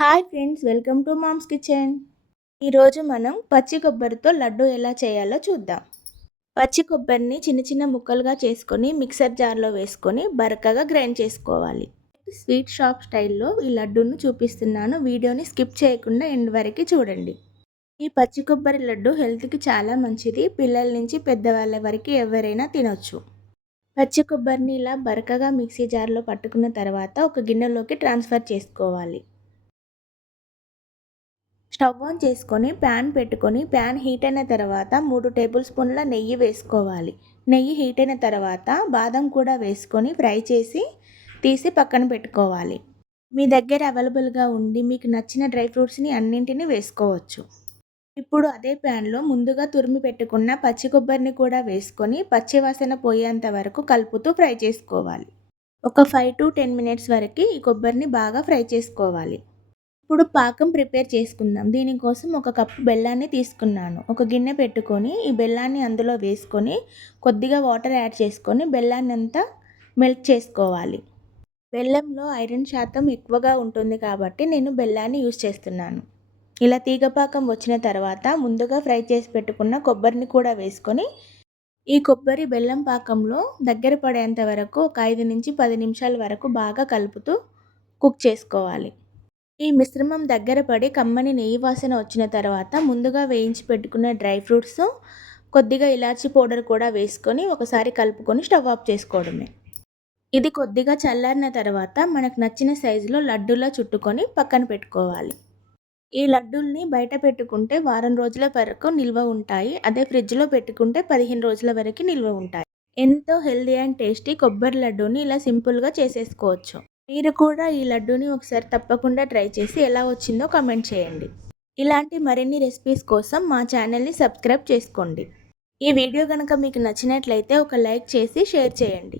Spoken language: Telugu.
Hi friends, welcome to mom's kitchen. ఈరోజు మనం పచ్చి కొబ్బరితో లడ్డు ఎలా చేయాలో చూద్దాం. పచ్చి కొబ్బరిని చిన్న చిన్న ముక్కలుగా చేసుకొని మిక్సర్ జార్లో వేసుకొని బరకగా గ్రైండ్ చేసుకోవాలి. స్వీట్ షాప్ స్టైల్లో ఈ లడ్డూను చూపిస్తున్నాను. వీడియోని స్కిప్ చేయకుండా ఎండ్ వరకు చూడండి. ఈ పచ్చి కొబ్బరి లడ్డు హెల్త్కి చాలా మంచిది. పిల్లల నుంచి పెద్దవాళ్ళ వరకు ఎవరైనా తినొచ్చు. పచ్చి కొబ్బరిని ఇలా బరకగా మిక్సీ జార్లో పట్టుకున్న తర్వాత ఒక గిన్నెలోకి ట్రాన్స్ఫర్ చేసుకోవాలి. స్టవ్ ఆన్ చేసుకొని ప్యాన్ పెట్టుకొని ప్యాన్ హీట్ అయిన తర్వాత 3 టేబుల్ స్పూన్ల నెయ్యి వేసుకోవాలి. నెయ్యి హీట్ అయిన తర్వాత బాదం కూడా వేసుకొని ఫ్రై చేసి తీసి పక్కన పెట్టుకోవాలి. మీ దగ్గర అవైలబుల్గా ఉండి మీకు నచ్చిన డ్రై ఫ్రూట్స్ని అన్నింటినీ వేసుకోవచ్చు. ఇప్పుడు అదే ప్యాన్లో ముందుగా తురిమి పెట్టుకున్న పచ్చి కొబ్బరిని కూడా వేసుకొని పచ్చివాసన పోయేంత వరకు కలుపుతూ ఫ్రై చేసుకోవాలి. ఒక 5 to 10 మినిట్స్ వరకు ఈ కొబ్బరిని బాగా ఫ్రై చేసుకోవాలి. ఇప్పుడు పాకం ప్రిపేర్ చేసుకుందాం. దీనికోసం ఒక కప్పు బెల్లాన్ని తీసుకున్నాను. ఒక గిన్నె పెట్టుకొని ఈ బెల్లాన్ని అందులో వేసుకొని కొద్దిగా వాటర్ యాడ్ చేసుకొని బెల్లాన్ని అంతా మెల్ట్ చేసుకోవాలి. బెల్లంలో ఐరన్ శాతం ఎక్కువగా ఉంటుంది కాబట్టి నేను బెల్లాన్ని యూజ్ చేస్తున్నాను. ఇలా తీగపాకం వచ్చిన తర్వాత ముందుగా ఫ్రై చేసి పెట్టుకున్న కొబ్బరిని కూడా వేసుకొని ఈ కొబ్బరి బెల్లం పాకంలో దగ్గర పడేంత వరకు ఒక 5 నుంచి 10 నిమిషాల వరకు బాగా కలుపుతూ కుక్ చేసుకోవాలి. ఈ మిశ్రమం దగ్గర పడి కమ్మని నెయ్యి వాసన వచ్చిన తర్వాత ముందుగా వేయించి పెట్టుకున్న డ్రై ఫ్రూట్స్, కొద్దిగా ఇలాచీ పౌడర్ కూడా వేసుకొని ఒకసారి కలుపుకొని స్టవ్ ఆఫ్ చేసుకోవడమే. ఇది కొద్దిగా చల్లారిన తర్వాత మనకు నచ్చిన సైజులో లడ్డూలా చుట్టుకొని పక్కన పెట్టుకోవాలి. ఈ లడ్డూల్ని బయట పెట్టుకుంటే వారం రోజుల వరకు నిల్వ ఉంటాయి. అదే ఫ్రిడ్జ్లో పెట్టుకుంటే 15 రోజుల వరకు నిల్వ ఉంటాయి. ఎంతో హెల్దీ అండ్ టేస్టీ కొబ్బరి లడ్డూని ఇలా సింపుల్గా చేసేసుకోవచ్చు. మీరు కూడా ఈ లడ్డూని ఒకసారి తప్పకుండా ట్రై చేసి ఎలా వచ్చిందో కామెంట్ చేయండి. ఇలాంటి మరిన్ని రెసిపీస్ కోసం మా ఛానల్ని సబ్స్క్రైబ్ చేసుకోండి. ఈ వీడియో కనుక మీకు నచ్చినట్లయితే ఒక లైక్ చేసి షేర్ చేయండి.